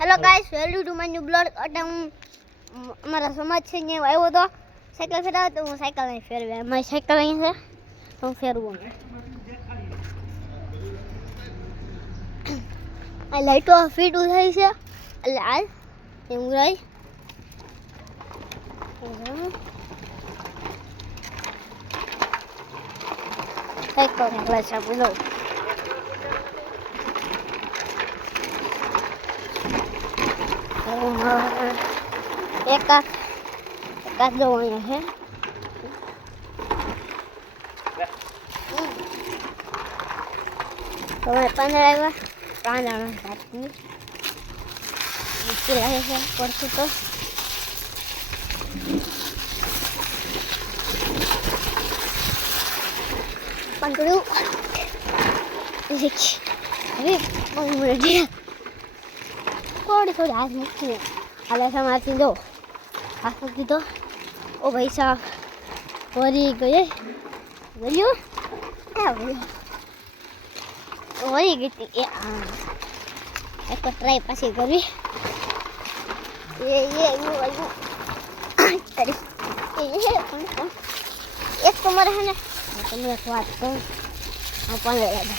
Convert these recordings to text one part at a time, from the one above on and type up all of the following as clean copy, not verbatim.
Hello guys, welcome to my new blog. એટલે હું અમારા સમાજ છે ને આવ્યો તો સાયકલ ફેરવા, તો હું સાયકલ નહીં ફેરવી. મારી સાયકલ અહીં છે તો હું ફેરવું. આ લાઈટો ફીટ થઈ છે એટલે આ એવું રહી સાયકલ ફેરવા છે બોલો. એકાદ જો અહીંયા છે તમે પાંદડા આવ્યા પાંદડા કાપની મુશ્કેલ આવે છે પડતું તો પાંદડું થોડી હાથ મૂકીને હાલે સમારથી દો હાથ મૂકી દો. ઓ ભાઈ સાહેબ વરી ગયે ગયો વરી ગઈ હતી એ એક ટ્રાય પાછી કરવી એક તો મારે છે ને તમને વાત કહું પણ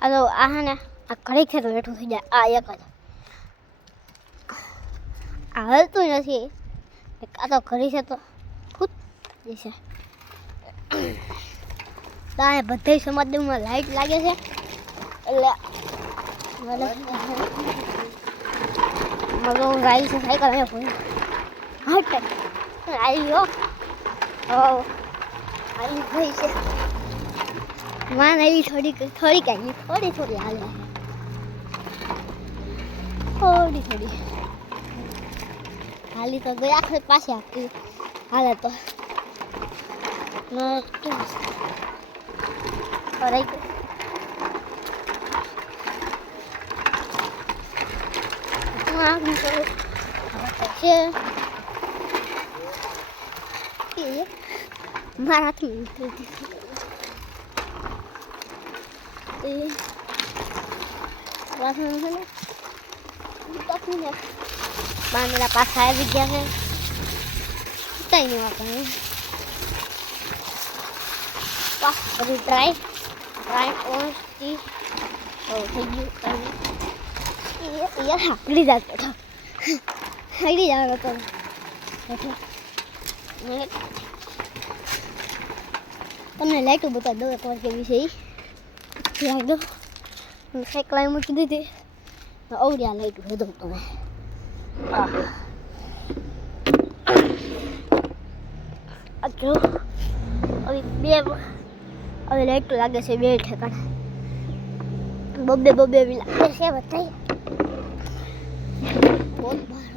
હાલો આ હે ને આ ઘડી ખેતો બેઠું થઈ જાય. આ એક જ આ હલતું નથી. આ તો ઘડી છે તો ખુદ છે. તારે બધા સમાજમાં લાઈટ લાગે છે એટલે મગો ગાઈ છે સાયકલ અહીંયા ફોન હટ આવ્યો. ઓ આવી ગઈ છે માન આવી થોડી કાંઈ થોડી હાલે થોડી હાલી તો ગયા આખરે પાછી આપી હાલે તો રહી ગયું મારાથી પાંદડા પાછા આવી ગયા છે કઈ નહીં વાપરે પછી ટ્રાય ઓનથી થઈ ગયું યાર આપણી જાત બેઠો હડી જાવ તો તમને લાઈટો બતાવી દઉં એકવાર કેવી છે એ લાગી દો. સાયકલ મૂકી દીધી અવડ્યા લાઈટ વધુ તમે જો હવે લાઈટ લાગે છે બે ઠેકાણે બબે બી લાગે છે બધાય બહુ બહાર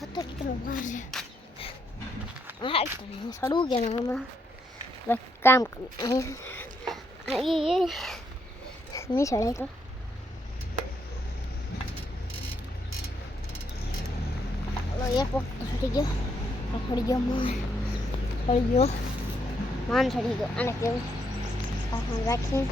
હતો કેટલો બહાર છે. હા સડવું ગયા ને એમાં કામ કર્યું એ નહીં સડાય તો એક વખત છૂટી ગયો છડી ગયો માન છડી ગયો આને કેવું રાખીને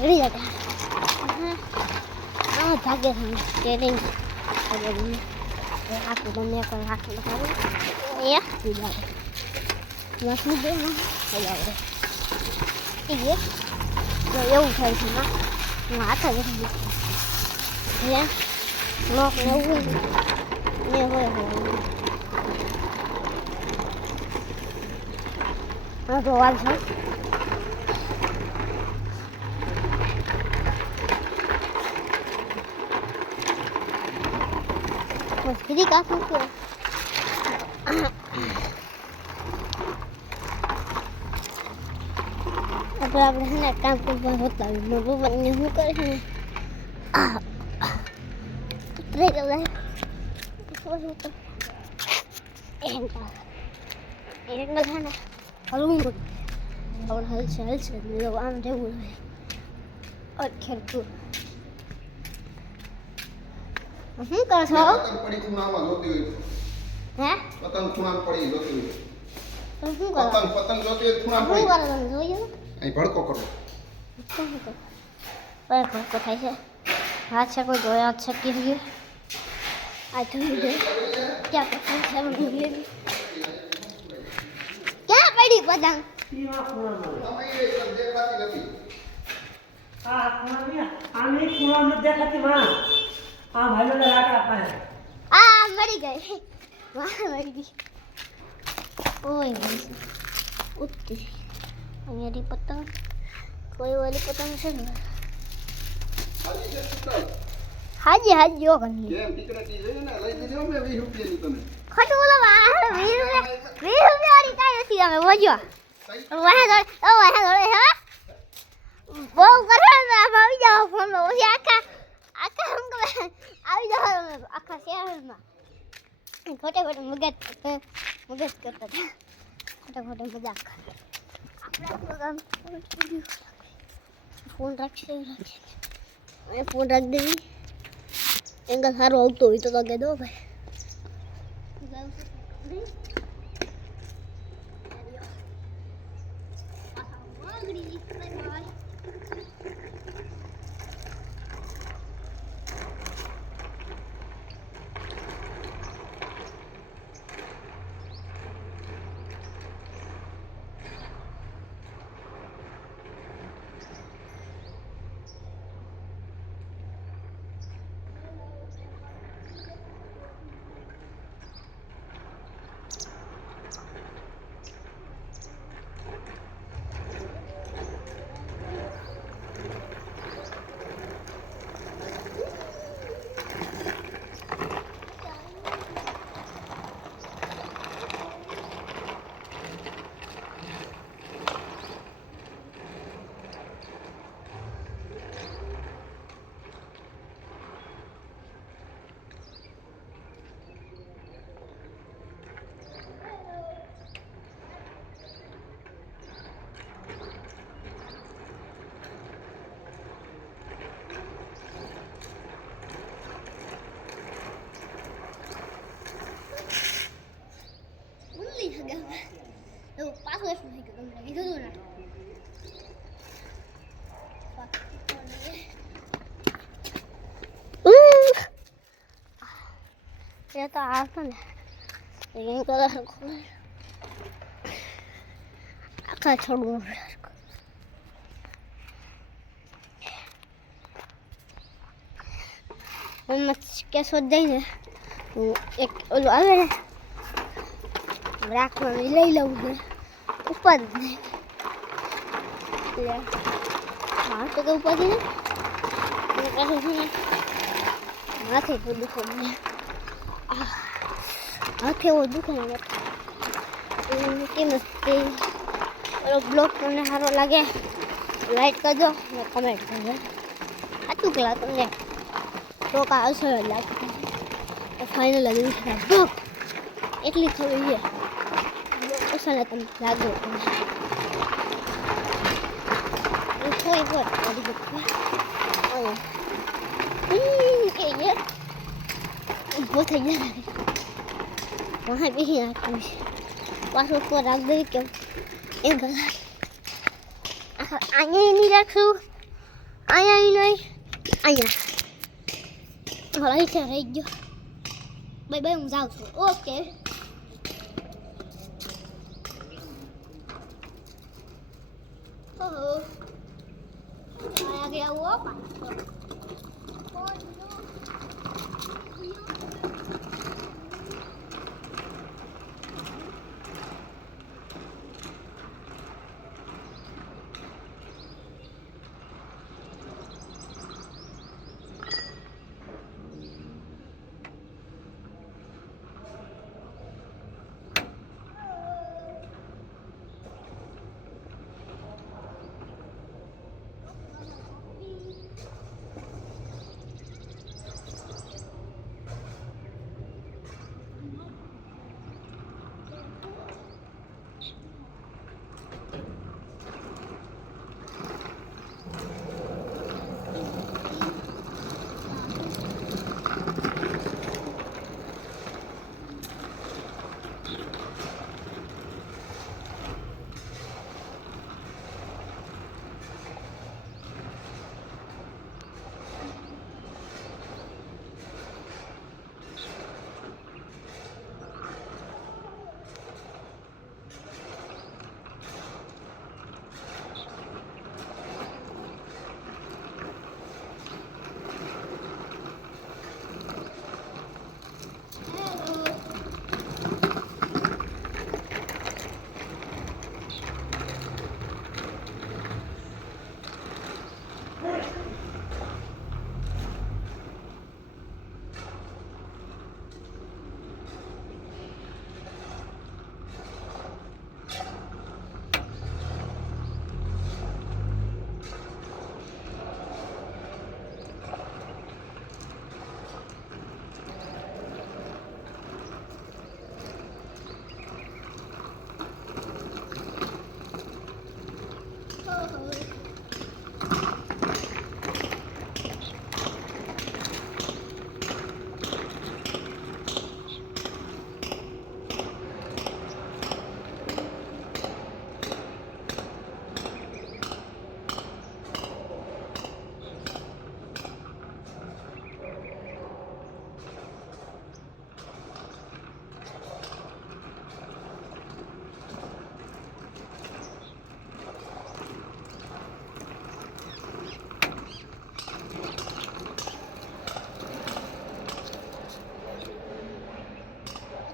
ઘડી જતા જાગે છે આખું બંને પણ રાખી એવું થાય છે હું હાથ જ લોક ને એવું હોય તો વાર છે બસ કીધી કાશું કે આપણે છે ને કામ કરવા હોતા ભગવાનને શું કરે છે ને ઉતરે ગયેલા એક બધા ને હલવું પડે હલશે આમ જવું ખેર તું શું કરો છો હે પતંગ ખૂણામાં પડી જોતી હોય. તો શું કરો પતંગ જોતી હોય ખૂણામાં શું પડી. કરો તમે જોઈએ અહીં ભડકો કરો. શું કરો બરાબર ભડકો થાય છે હાથ છે કોઈ જોયા હાથ છે કે આ જોઈ દે ક્યાં પતંગ છે મને ક્યાં પડી પતંગ તમે એ દેખાતી નથી. આ ખૂણામાં દેખાતી માં આ ભાઈઓને લાકડા પાસે આ મરી ગઈ વાહ મરી ગઈ ઓય ભાઈ ઉત્તી અહીંયાથી પતંગ કોઈ વાલી પતંગ છે ને હાજી હાજી જો કની કેમ ટીકડેટી જોઈએ ને લઈ દીધી અમે 20 રૂપિયાની તને. ખોટું બોલો વાહ 20 રૂપિયા વાળી કાંઈ નથી અમે બોજો વાહ દોડે હા બહુ કરો ને આવી જાઓ ફોનમાં પછી આખા આવી જાઓ આખા શહેરમાં ખોટે ખોટે મગજ કરતા હતા ખોટે મજાક આપણે ફોન રાખશે ફોન રાખી દેવી એંગલ સારો આવતો હોય તો કે દો ભાઈ પાછું શું થઈ ગયું તમને કીધું ને એ તો આવતો ને એ કલર આખા છોડવું કેસો જઈને એક ઓલું આવે ને રાખવાનું લઈ લઉં છે ઉપર હા તો કે ઉપર ને પાછું છે ને માથે દુખે મને હાથે એવો દુખે ને કેમ ઓલો બ્લોગ તમને સારો લાગે લાઈક કરજો અને કમેન્ટ કરજો સાચું કલા તમને તો કા અસર લાગે ફાઇનલ આવી એટલી થવી છે અસર તમને લાગે થોડી યાર ઊભો થઈ જાય વહાં બેસી નાખવું છે પાછું ઉપર રાખ દઈ કેમ એ ગલા આખા અહીંયા નહીં રાખશું અહીંયા નહીં અહીંયા રહી છે રહી ગયો બાય બાય હું જાઉં છું ઓકે ઓહો આ ગયા વો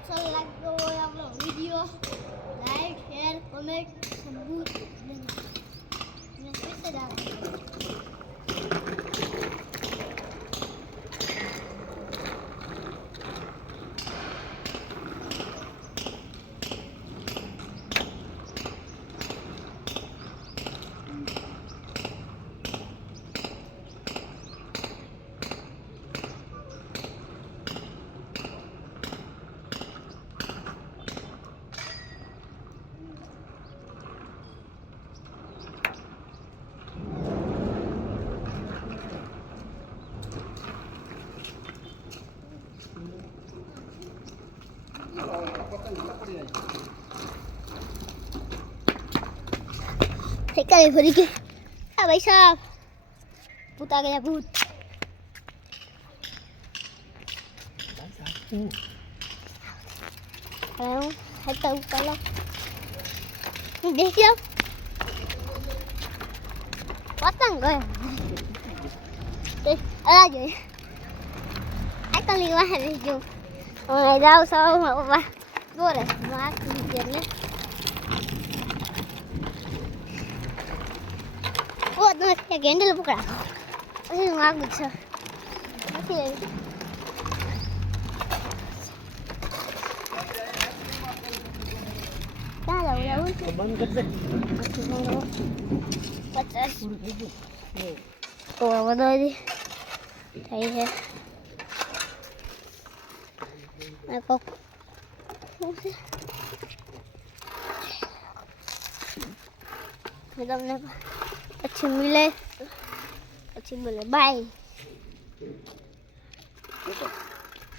अच्छा लगा हो આપણો વિડિયો લાઈક શેર કમેન્ટ સબૂત ને પૈસા દાવ ठेका भरी के भाई साहब भूत आ गया भूत हटा ऊपर लो देखियो पतंग गया आ गए आता नहीं वहाँ नहीं जो जाओ सब वहाँ बोले वहाँ ने वो तो क्या गेंडल पकड़ा अरे वहाँ कुछ ऐसे क्या जाओ બંધ કરી દે 50 તો વધારે થઈ છે આ કોક मैं તમને अच्छी मिले अच्छी बोले बाय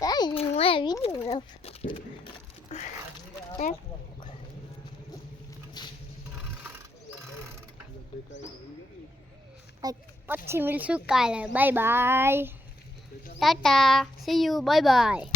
कहीं नहीं मैं वीडियो પછી મળશું કાલે bye bye Tata C you bye bye